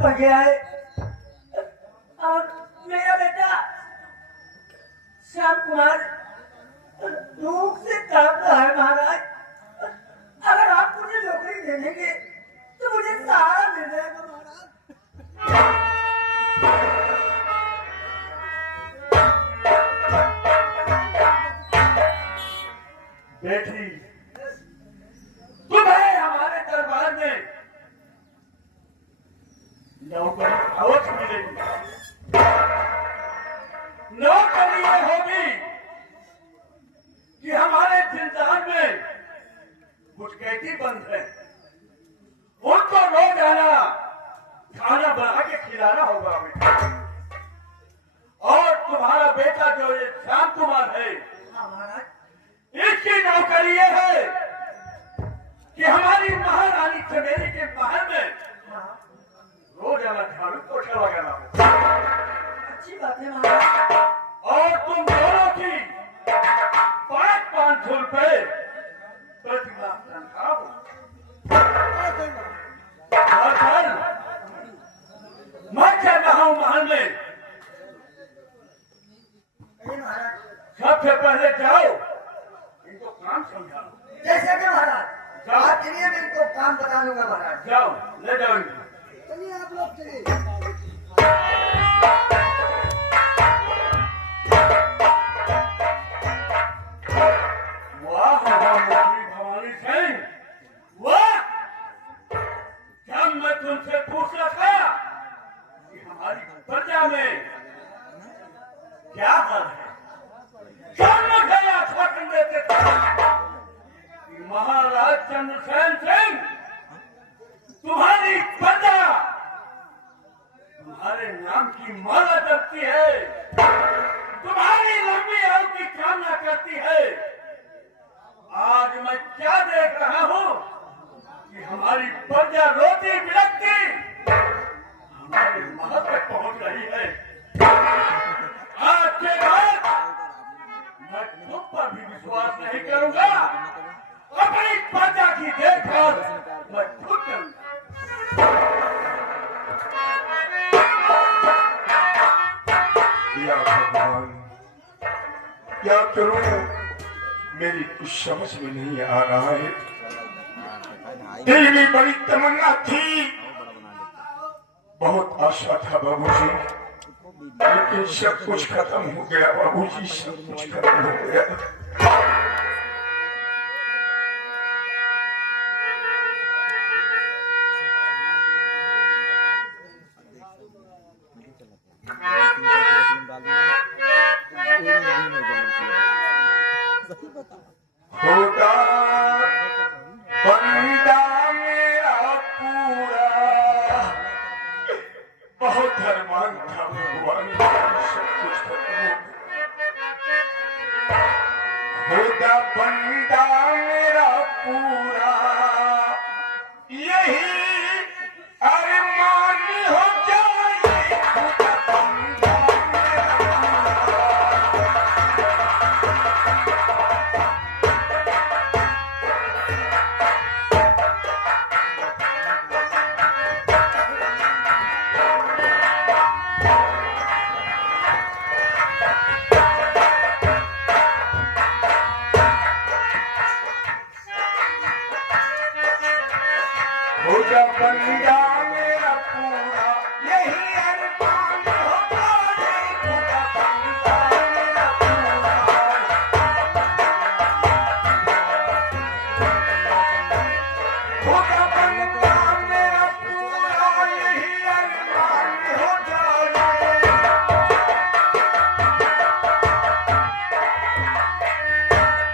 पड़ गया है और मेरा बेटा श्याम कुमार भूख से तड़प रहा है महाराज। अगर आप मुझे नौकरी दे देंगे तो मुझे सहारा मिल जाएगा महाराज। बेटी, तुम्हें हमारे दरबार में नौकरी अवश्य मिलेगी। नौकरी ये होगी कि हमारे जिंदान में कुछ कैदी बंद है, उनको रोजाना खाना बना के खिलाना होगा हमें। और तुम्हारा बेटा जो ये श्याम कुमार है, इसकी नौकरी ये है कि हमारी महारानी चमेली के महल में रोजाना झाड़ू पोछा लगाना हो। अच्छी बात है महाराज। और तुम दोनों की 500 रुपए प्रति माह तनख्वाह हो। और कल मैं चल रहा हूं महल में। सबसे पहले जाओ, इनको काम समझाओ। जैसे कि महाराज आपके लिए मैं इनको काम बता दूंगा महाराज। जाओ, ले जाओ इनको। चलिए आप लोग चलिए। भवानी सिंह, वाह! जब मैं तुमसे पूछ रहा था कि हमारी प्रजा में क्या हाल है, देते थे कि महाराज चंद्रसेन सिंह तुम्हारी प्रजा तुम्हारे नाम की माला जपती है, तुम्हारी लंबी आयु की कामना करती है। आज मैं क्या देख रहा हूं कि हमारी प्रजा रोती बिलखती हमारे महल तक पहुंच रही है। आज के बाद मैं तुम पर भी विश्वास नहीं करूंगा। अपनी प्रजा की देखभाल मैं खुद करूंगा। या भगवान, क्या करूं, मेरी कुछ समझ में नहीं आ रहा है। दिल में बड़ी तमन्ना थी, बहुत आशा था बाबूजी, लेकिन सब कुछ खत्म हो गया बाबूजी, सब कुछ खत्म हो गया। होगा बंदा मेरा पूरा, बहुत धर्मान था भगवान, सब कुछ खत्म हो गया। होगा बंदा मेरा पूरा, यही अरमान हो जाए। होगा बंदा मेरा होगा बंदा मेरा पूरा, यही अरमान हो जाए। होगा बंदा मेरा पूरा, होगा बंदा मेरा पूरा, यही अरमान हो जाए।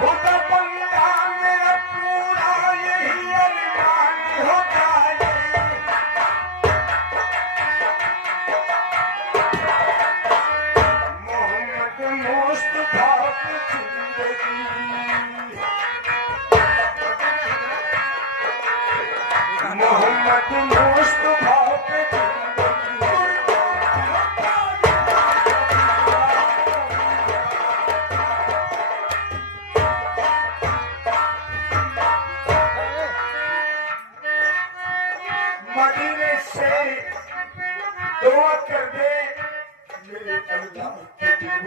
होगा बंदा मेरा पूरा, यही अरमान हो जाए। मोहम्मद मुस्तफा की जिंदगी, मोहम्मद मुस्तफा की मदीने से दुआ कर दे मेरे अल्लाह के दिल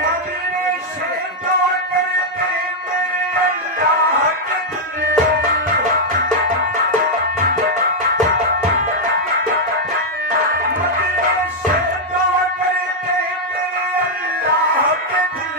मदीने से दुआ कर दे मेरे अल्लाह के दिल मदीने से दुआ कर दे मेरे अल्लाह के दिल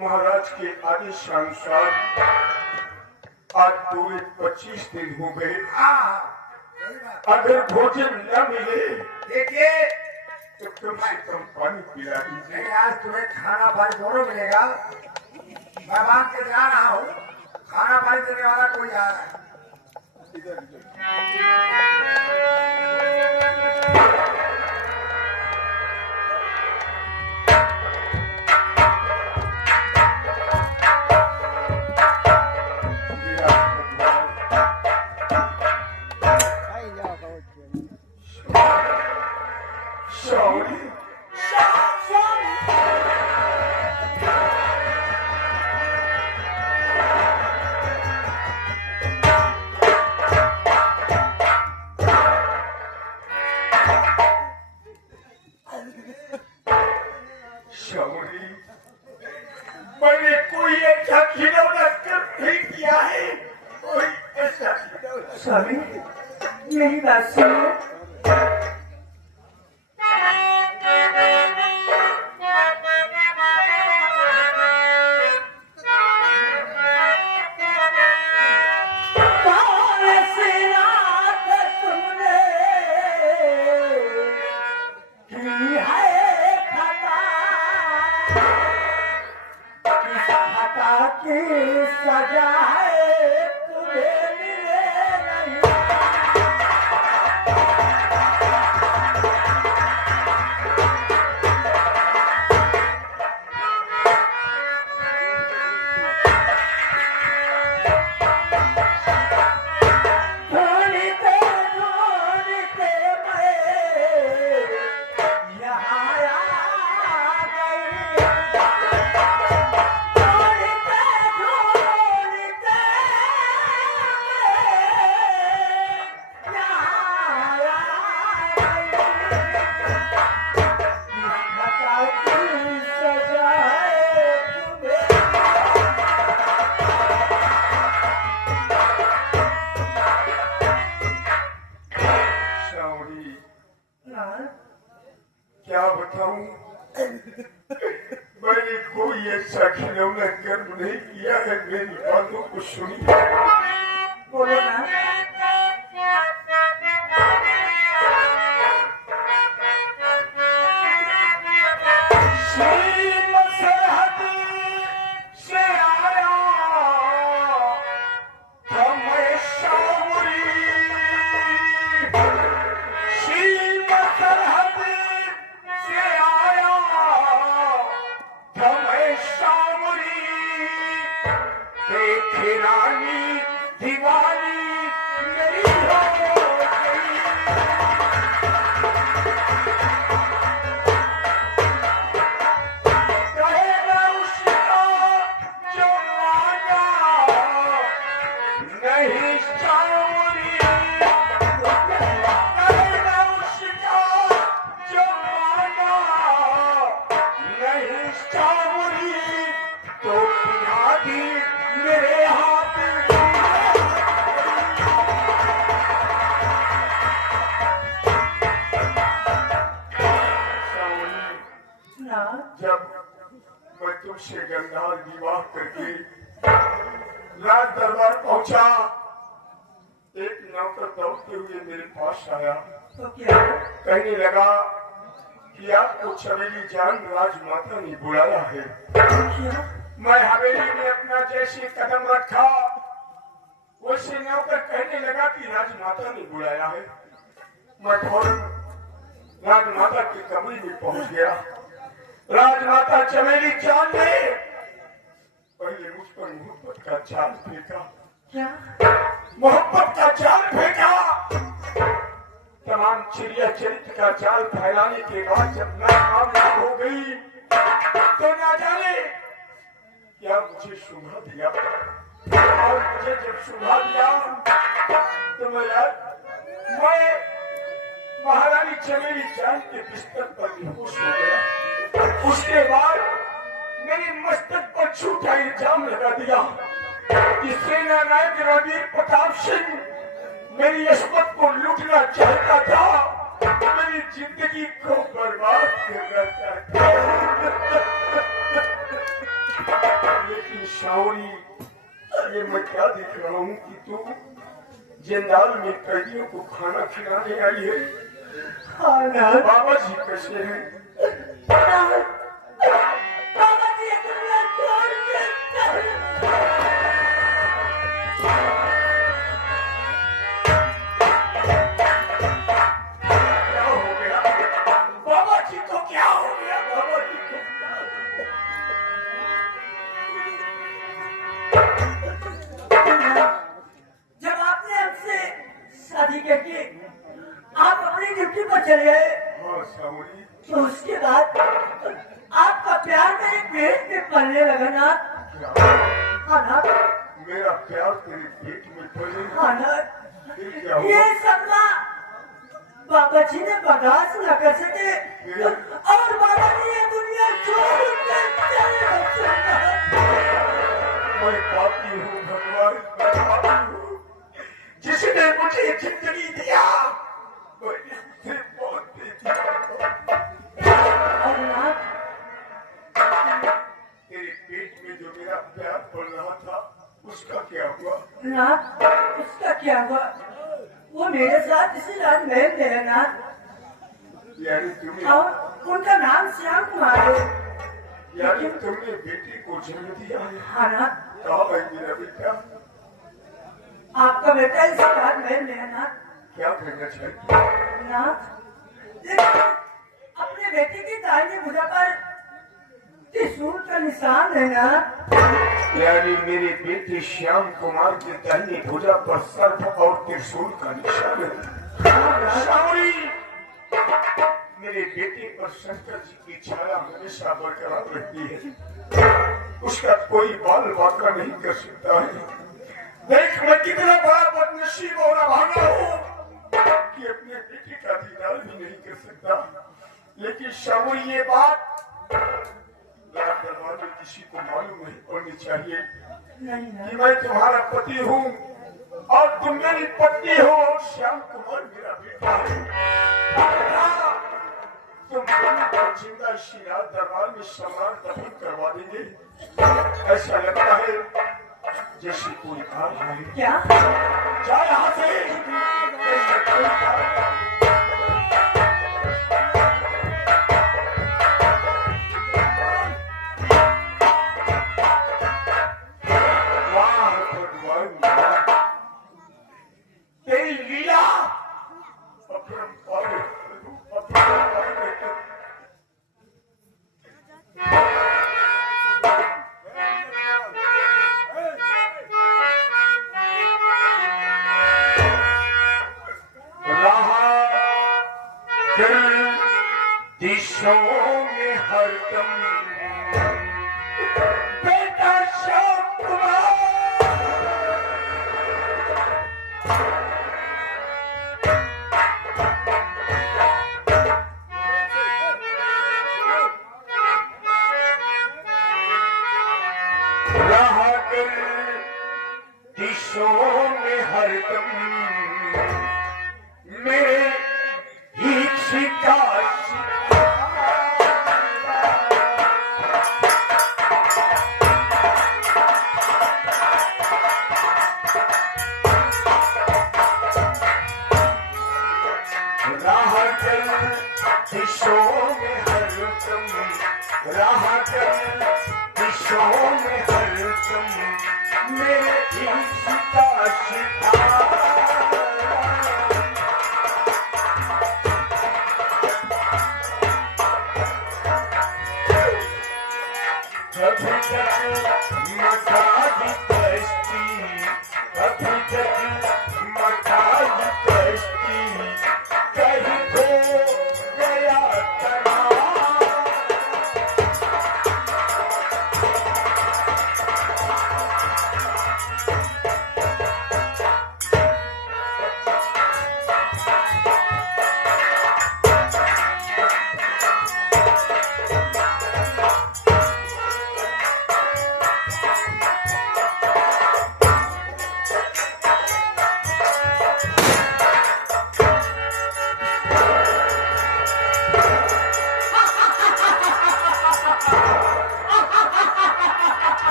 महाराज के आदेश अनुसार आज पूरे 25 दिन हो गए। अगर भोजन न मिले देखिए तो कम से कम पानी पिला दीजिए। नहीं, आज तुम्हें खाना पानी दोनों मिलेगा। मैं मांग के जा रहा हूँ, खाना पानी देने वाला कोई आ रहा है। मैंने कोई ऐसा खिलौना नहीं किया है, कोई ऐसा स्वामी मेरी बात सुनो। क्या बताऊं, मैंने कोई ऐसा खिलौना कर्म नहीं किया है। मेरी बातों को सुनिए। बोलो ना। रानी दीवानी मेरी हो गई। कहेगा उसका जो मांगा नहीं चाहूंगी, कहेगा उसका जो मांगा नहीं चाहूंगी, तो पिला दी मेरे हाथ। जब मैं तुमसे गंगार विवाह करके राज दरबार पहुंचा, एक नौकर दौड़ते हुए मेरे पास आया। तो क्या कहने लगा कि आपको छवेली जान राजमाता ने बुलाया है। क्या? मैं हवेली में अपना जैसे कदम रखा, वैसे नौकर कहने लगा कि राजमाता ने बुलाया है। मैं फौरन राजमाता की कमरे में पहुंच गया। राजमाता चमेली चांद ने पहले मुझ पर मोहब्बत का जाल फेंका। क्या? मोहब्बत का जाल फेंका। तमाम चिड़िया चरित्र का जाल फैलाने के बाद जब नाकामयाब हो गई तो ना जाने क्या मुझे सुना दिया। और मुझे जब सुना दिया तो मैं महारानी चमेली चांद के बिस्तर पर बेहोश हो गया। उसके बाद मेरे मस्तक पर झूठा इल्जाम लगा दिया कि सेना नायक रणवीर प्रताप सिंह मेरी अस्मत को लूटना चाहता था, मेरी जिंदगी को बर्बाद करना चाहता। लेकिन शावरी, ये मैं क्या देख रहा हूँ कि तू जेंदाल में कैदियों को खाना खिलाने आई है। खाना? बाबा जी कैसे हैं? बाबा जी ये दुनिया छोड़ के चले। क्या हो गया बाबा जी को? क्या हो गया बाबा जी को? जब आपने हमसे शादी करके आप अपनी ड्यूटी पर चले गए हाँ शावरी, तो उसके बाद आपका प्यार मेरे पेट में पलने लगा ना। हाँ ना? मेरा प्यार तेरे पेट में पले। हाँ ना? फिर क्या हुआ? ये सपना बाबा जी ने बर्दाश्त न कर सके और बाबा जी ये दुनिया छोड़ के चले गए। मैं पापी हूँ भगवान, मैं पापी हूँ। जिसने मुझे जिंदगी दिया मैंने उसे मौत दे दी। और ना, तेरे पेट में जो मेरा प्यार पड़ रहा था उसका क्या हुआ? ना उसका क्या हुआ? वो मेरे साथ इसी रात महल में है ना। यानी तुम्हें और उनका नाम श्याम कुमार है। यानी तुमने बेटी को जन्म दिया है। हाँ ना? कहा है मेरा बेटा? आपका बेटा इसी रात महल में है ना। क्या करना चाहिए? ना लेकिन अपने बेटे की दाहिनी भुजा पर त्रिशूल का निशान है ना। यानी मेरे बेटे श्याम कुमार के दाहिनी भुजा पर सर्प और त्रिशूल का निशान है। शावरी, मेरे बेटे पर शंकर जी की छाया हमेशा बरकरार रहती है। उसका कोई बाल बाका नहीं कर सकता है। देख मैं कितना बड़ा बदनसीब और अभागा हूँ कि अपने बेटे का दीदार भी नहीं कर सकता। लेकिन शावरी, ये बात दरबार में किसी को मालूम नहीं पड़नी चाहिए नहीं ना। कि मैं तुम्हारा पति हूँ और तुम मेरी पत्नी हो और श्याम कुमार मेरा बेटा है। तुम दोनों को जिंदा इसी रात दरबार में सम्राट दफन करवा देंगे। ऐसा लगता है जैसे कोई आ रहा है। क्या? जा यहाँ से। जैसे कोई आ रहा है। तेरी लीला अपरंपार रहा दिल दिशों में हरदम बेटा श्याम कुमार। रहा दिल दिशों में हरदम मेरे इच्छा राह दिल दिशों में हरदम, राह दिल दिशों में हरदम मेरे इच्छा